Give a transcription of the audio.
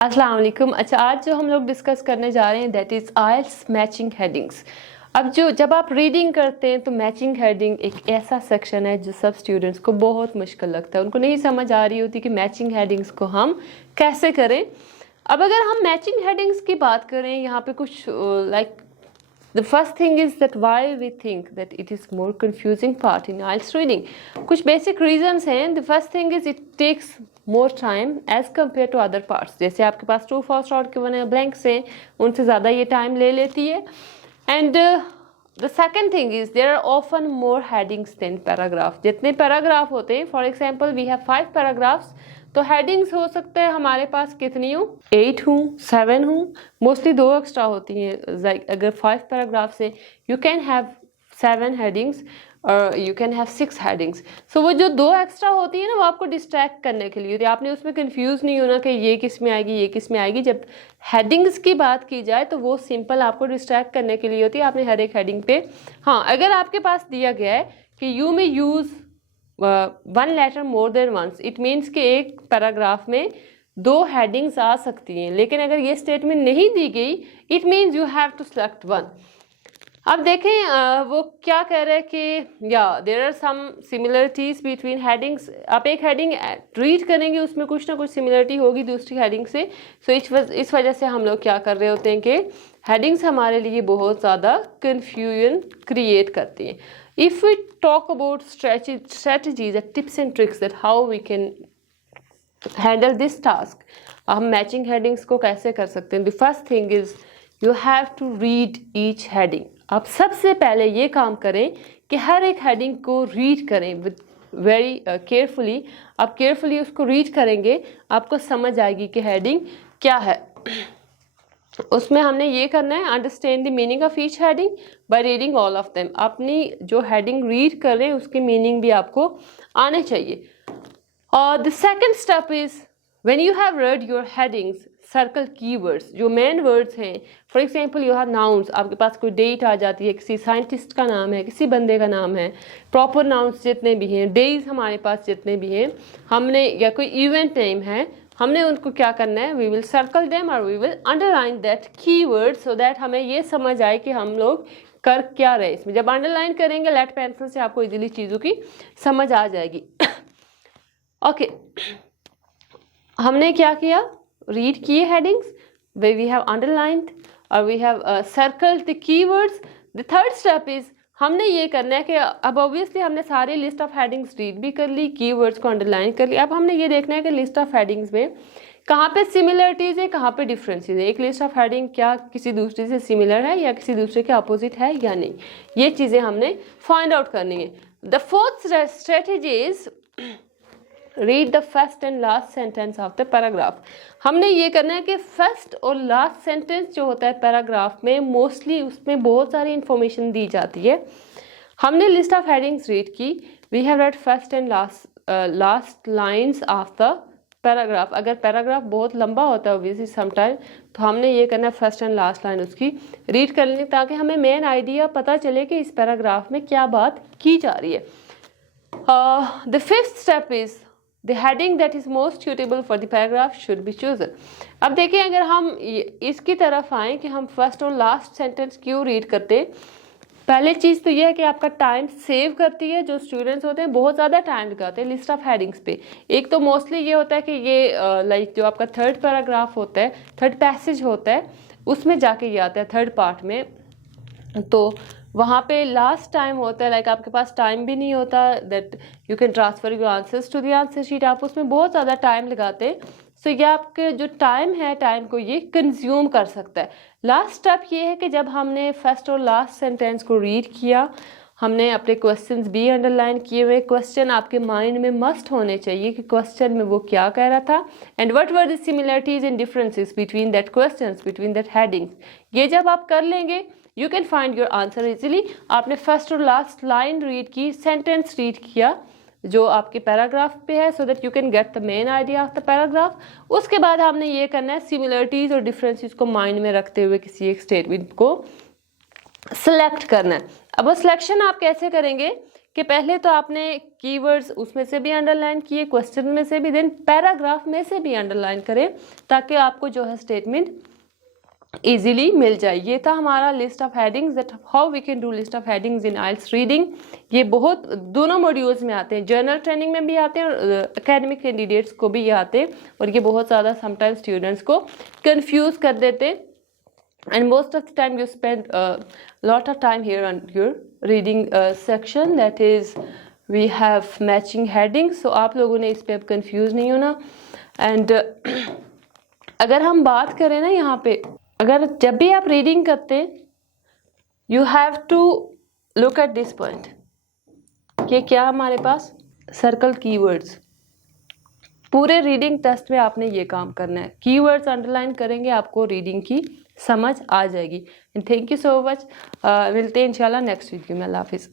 अस्सलाम वालेकुम। अच्छा, आज जो हम लोग डिस्कस करने जा रहे हैं that is IELTS matching headings. अब जब आप रीडिंग करते हैं तो मैचिंग हेडिंग एक ऐसा सेक्शन है जो सब स्टूडेंट्स को बहुत मुश्किल लगता है, उनको नहीं समझ आ रही होती कि मैचिंग हेडिंग्स को हम कैसे करें। अब अगर हम मैचिंग हेडिंग्स की बात करें, यहाँ पे कुछ like The first thing is that why we think that it is more confusing part in IELTS reading. कुछ basic reasons हैं. The first thing is it takes more time as compared to other parts. जैसे आपके पास true false और given blanks हैं, उनसे ज़्यादा ये time ले लेती है. And the second thing is there are often more headings than paragraph. जितने paragraph होते हैं, for example we have 5 paragraphs, तो हेडिंग्स हो सकते हैं हमारे पास कितनी हो, 8 हूँ, 7 हूँ, मोस्टली 2 एक्स्ट्रा होती हैं। अगर 5 पैराग्राफ से यू कैन हैव 7 हेडिंग्स और यू कैन हैव 6 हेडिंग्स। सो वो जो 2 एक्स्ट्रा होती है ना, वो आपको डिस्ट्रैक्ट करने के लिए होती है। आपने उसमें कंफ्यूज नहीं होना कि ये किस में आएगी, ये किस में आएगी। जब हेडिंग्स की बात की जाए तो वो सिंपल आपको डिस्ट्रैक्ट करने के लिए होती है। आपने हर एक हेडिंग पे, हाँ, अगर आपके पास दिया गया है कि यू में use 1 letter more than once, it means कि एक पैराग्राफ में 2 हेडिंग्स आ सकती हैं, लेकिन अगर ये स्टेटमेंट नहीं दी गई it means you have to select 1। अब देखें वो क्या कह रहे हैं कि या there are some similarities between headings. आप एक हेडिंग रीड करेंगे, उसमें कुछ ना कुछ सिमिलरिटी होगी दूसरी हेडिंग से। सो इस वजह से हम लोग क्या कर रहे होते हैं कि हेडिंग्स हमारे लिए बहुत ज़्यादा कन्फ्यूजन क्रिएट करती हैं। If we talk about strategies and tips and tricks that how we can handle this task, हम मैचिंग हेडिंग्स को कैसे कर सकते हैं। The first thing is you have to read each heading. आप सबसे पहले ये काम करें कि हर एक हेडिंग को रीड करें with very carefully. आप केयरफुली उसको रीड करेंगे, आपको समझ आएगी कि हेडिंग क्या है। उसमें हमने ये करना है, understand the meaning of each heading by reading all of them. अपनी जो हेडिंग रीड कर रहे हैं उसके मीनिंग भी आपको आने चाहिए। और the second step is when you have read your headings, circle keywords, जो मेन वर्ड्स हैं। For example you have nouns, आपके पास कोई डेट आ जाती है, किसी साइंटिस्ट का नाम है, किसी बंदे का नाम है, प्रॉपर नाउन्स जितने भी हैं, डेज हमारे पास जितने भी हैं, हमने, या कोई इवेंट नेम है, हमने उनको क्या करना है, वी विल सर्कल देम और we will underline that keyword so that हमें ये समझ आए कि हम लोग कर क्या रहे इसमें। जब अंडरलाइन करेंगे लेड पेंसिल से, आपको इजीली चीज़ों की समझ आ जाएगी। ओके, हमने क्या किया, रीड किए हेडिंग्स, वी हैव अंडरलाइंड और we have circled the keywords. The third step is हमने ये करना है कि अब ऑब्वियसली हमने सारी लिस्ट ऑफ हेडिंग्स रीड भी कर ली, कीवर्ड्स को अंडरलाइन कर लिया। अब हमने ये देखना है कि लिस्ट ऑफ हेडिंग्स में कहाँ पे सिमिलरिटीज है, कहाँ पे डिफरेंसेस है। एक लिस्ट ऑफ हेडिंग क्या किसी दूसरे से सिमिलर है या किसी दूसरे के अपोजिट है या नहीं, ये चीज़ें हमने फाइंड आउट करनी है। The fourth strategy is read the first and last sentence of the paragraph. हमने ये करना है कि फर्स्ट और लास्ट सेंटेंस जो होता है पैराग्राफ में, मोस्टली उसमें बहुत सारी इंफॉर्मेशन दी जाती है। हमने लिस्ट ऑफ हेडिंग्स रीड की, we have read first and last lines of the paragraph. अगर पैराग्राफ बहुत लंबा होता है ऑब्वियसली समटाइम, तो हमने ये करना है फर्स्ट एंड लास्ट लाइन उसकी रीड कर लेनी, ताकि हमें मेन आइडिया पता चले कि इस पैराग्राफ में क्या बात की जा रही है। The fifth step is The heading that is most suitable for the paragraph should be chosen. अब देखिए, अगर हम इसकी तरफ आए कि हम फर्स्ट और लास्ट सेंटेंस क्यों रीड करते, पहले चीज़ तो यह है कि आपका टाइम सेव करती है। जो स्टूडेंट्स होते हैं बहुत ज़्यादा टाइम लगाते हैं लिस्ट ऑफ हेडिंग्स पे। एक तो मोस्टली ये होता है कि ये लाइक जो आपका थर्ड पैराग्राफ होता है, थर्ड पैसेज होता है, उसमें जाके ये आता है थर्ड पार्ट में, तो वहाँ पे लास्ट टाइम होता है। लाइक आपके पास टाइम भी नहीं होता that you can transfer your answers to the answer sheet, आप उसमें बहुत ज़्यादा टाइम लगाते हैं। सो ये आपके जो टाइम है, टाइम को ये कंज्यूम कर सकता है। लास्ट स्टेप ये है कि जब हमने फर्स्ट और लास्ट सेंटेंस को रीड किया, हमने अपने क्वेश्चंस भी अंडरलाइन किए हुए। क्वेश्चन आपके माइंड में मस्ट होने चाहिए कि क्वेश्चन में वो क्या कह रहा था, and what were the similarities and differences between that questions, between that headings. ये जब आप कर लेंगे you can find your answer easily. आपने फर्स्ट और लास्ट लाइन रीड की, सेंटेंस रीड किया जो आपके पैराग्राफ पे है, so that you can get the main idea of the paragraph. उसके बाद हमने ये करना है सिमिलरिटीज और डिफरेंसेस को माइंड में रखते हुए किसी एक स्टेटमेंट को सिलेक्ट करना है। अब वो सिलेक्शन आप कैसे करेंगे कि पहले तो आपने कीवर्ड्स उसमें से भी अंडरलाइन किए, क्वेश्चन में से भी, देन पैराग्राफ में से भी अंडरलाइन करें ताकि आपको जो है स्टेटमेंट इजीली मिल जाए। ये था हमारा list of headings, that how we can do list of headings in IELTS reading. ये बहुत दोनों मॉड्यूल्स में आते हैं, जनरल ट्रेनिंग में भी आते हैं और एकेडमिक कैंडिडेट्स को भी ये आते हैं, और ये बहुत ज़्यादा समटाइम्स स्टूडेंट्स को कंफ्यूज कर देते हैं। And most of the time you spend a lot of time here on your reading section, that is we have matching headings, so आप लोगों ने इस पे अब कंफ्यूज नहीं होना। एंड अगर हम बात करें ना यहाँ पे, अगर जब भी आप रीडिंग करते हैं you have to look at this point कि क्या हमारे पास सर्कल कीवर्ड्स। पूरे रीडिंग टेस्ट में आपने ये काम करना है, कीवर्ड्स अंडरलाइन करेंगे, आपको रीडिंग की समझ आ जाएगी। And thank you so much, मिलते हैं इंशाल्लाह नेक्स्ट वीडियो में। अल्लाह हाफिज़।